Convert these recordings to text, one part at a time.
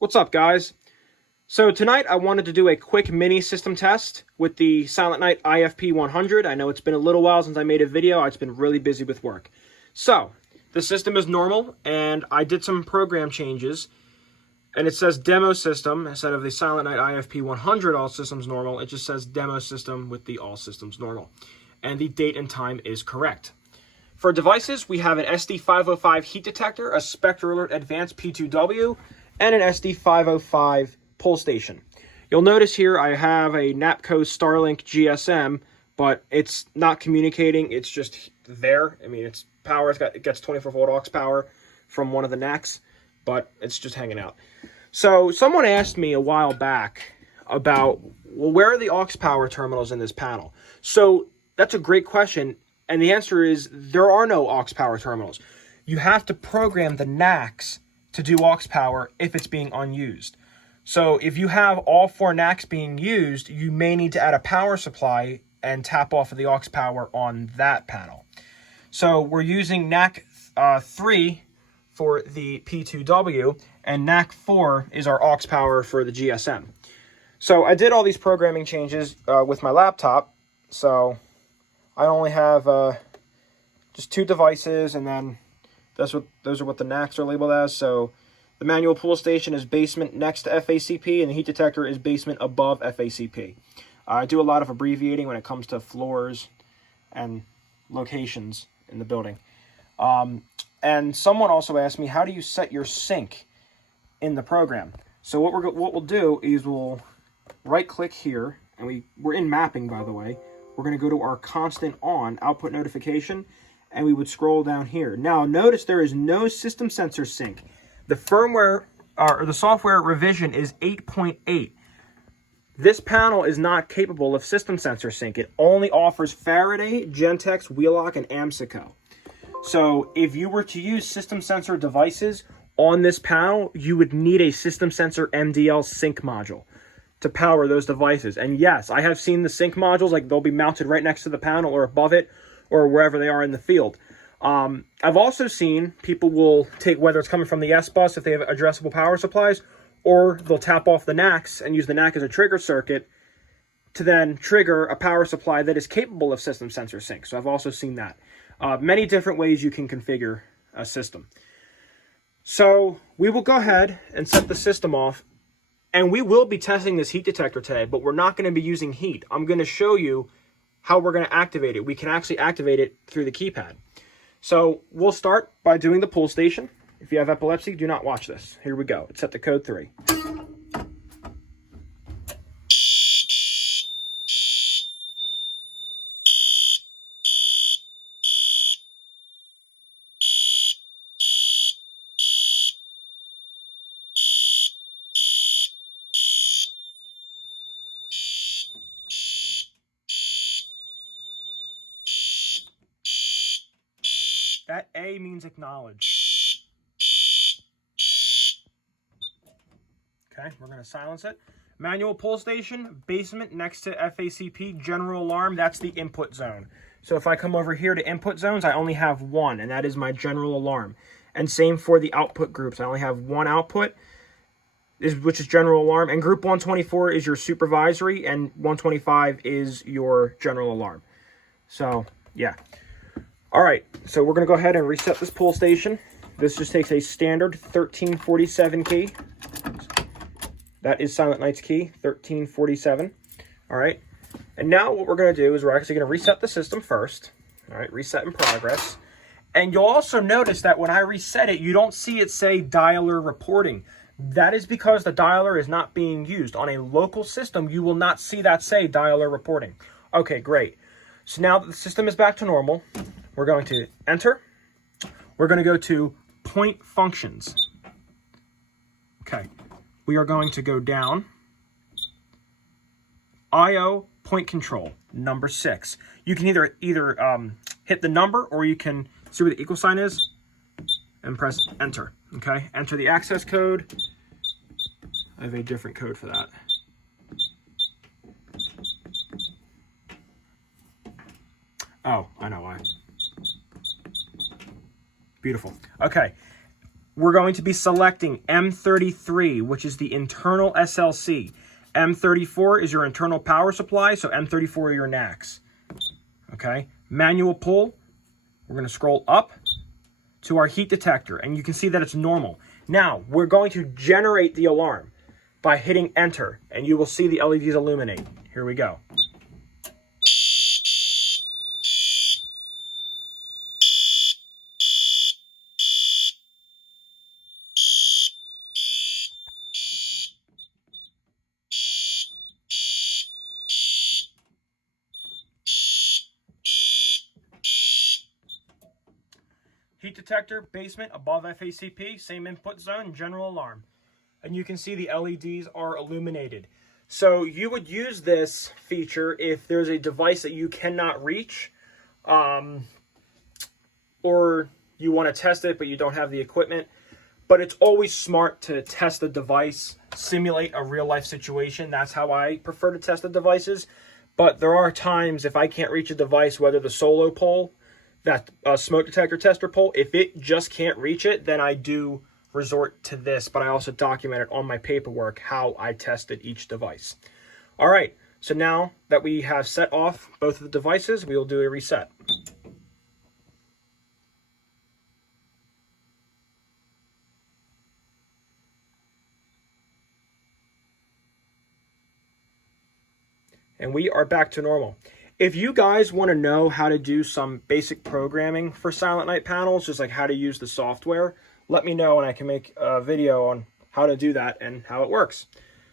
What's up, guys? So tonight I wanted to do a quick mini system test with the Silent Night IFP100. I know it's been a little while since I made a video. I've been really busy with work. So, the system is normal, and I did some program changes, and it says demo system instead of the Silent Night IFP100 all systems normal. It just says demo system with the all systems normal. And the date and time is correct. For devices, we have an SD505 heat detector, a SpectraAlert Advanced P2W, and an SD505 pull station. You'll notice here I have a Napco Starlink GSM, but it's not communicating. It's just there. I mean, it's power. It gets 24-volt aux power from one of the NACs, but it's just hanging out. So someone asked me a while back about, well, where are the aux power terminals in this panel? So that's a great question, and the answer is there are no aux power terminals. You have to program the NACs to do aux power if it's being unused. So if you have all four NACs being used, you may need to add a power supply and tap off of the aux power on that panel. So we're using NAC 3 for the P2W, and NAC 4 is our aux power for the GSM. So I did all these programming changes with my laptop, so I only have just two devices, and then those are what the NACs are labeled as. So the manual pull station is basement next to FACP, and the heat detector is basement above FACP. I do a lot of abbreviating when it comes to floors and locations in the building. And someone also asked me, how do you set your sync in the program? So what we'll do is we'll right-click here, and we're in mapping, by the way. We're going to go to our constant on output notification, and we would scroll down here. Now, notice there is no system sensor sync. The firmware or the software revision is 8.8. This panel is not capable of system sensor sync. It only offers Faraday, Gentex, Wheelock, and AMSICO. So if you were to use system sensor devices on this panel, you would need a system sensor MDL sync module to power those devices. And yes, I have seen the sync modules, like they'll be mounted right next to the panel or above it or wherever they are in the field. I've also seen people will take, whether it's coming from the S-Bus if they have addressable power supplies, or they'll tap off the NACs and use the NAC as a trigger circuit to then trigger a power supply that is capable of system sensor sync. So I've also seen that. Many different ways you can configure a system. So we will go ahead and set the system off, and we will be testing this heat detector today, but we're not going to be using heat. I'm going to show you how we're going to activate it. We can actually activate it through the keypad. So we'll start by doing the pull station. If you have epilepsy, do not watch this. Here we go. It's set to code 3. That A means acknowledge. Okay, we're going to silence it. Manual pull station, basement next to FACP, general alarm, that's the input zone. So if I come over here to input zones, I only have one, and that is my general alarm. And same for the output groups. I only have one output, which is general alarm, and group 124 is your supervisory, and 125 is your general alarm. So, yeah. All right, so we're going to go ahead and reset this pull station. This just takes a standard 1347 key. That is Silent Night's key, 1347. All right, and now what we're going to do is we're actually going to reset the system first. All right, reset in progress. And you'll also notice that when I reset it, you don't see it say dialer reporting. That is because the dialer is not being used. On a local system, you will not see that say dialer reporting. Okay, great. So now that the system is back to normal, we're going to enter. We're going to go to point functions. Okay. We are going to go down. I/O point control, number 6. You can either hit the number, or you can see where the equal sign is and press enter. Okay. Enter the access code. I have a different code for that. Oh, I know why. Beautiful. Okay. we're going to be selecting M33, which is the internal SLC. M34 is your internal power supply, so M34 are your NACs. Okay, manual pull, we're going to scroll up to our heat detector, and you can see that it's normal. Now, we're going to generate the alarm by hitting enter, and you will see the LEDs illuminate. Here we go. Heat detector, basement, above FACP, same input zone, general alarm. And you can see the LEDs are illuminated. So you would use this feature if there's a device that you cannot reach, or you want to test it but you don't have the equipment. But it's always smart to test the device, simulate a real life situation. That's how I prefer to test the devices. But there are times if I can't reach a device, whether the solo pole, that smoke detector tester pole, if it just can't reach it, then I do resort to this, but I also documented on my paperwork how I tested each device. All right, so now that we have set off both of the devices, we will do a reset. And we are back to normal. If you guys want to know how to do some basic programming for Silent Night panels, just like how to use the software, let me know and I can make a video on how to do that and how it works.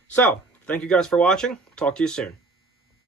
So, thank you guys for watching. Talk to you soon.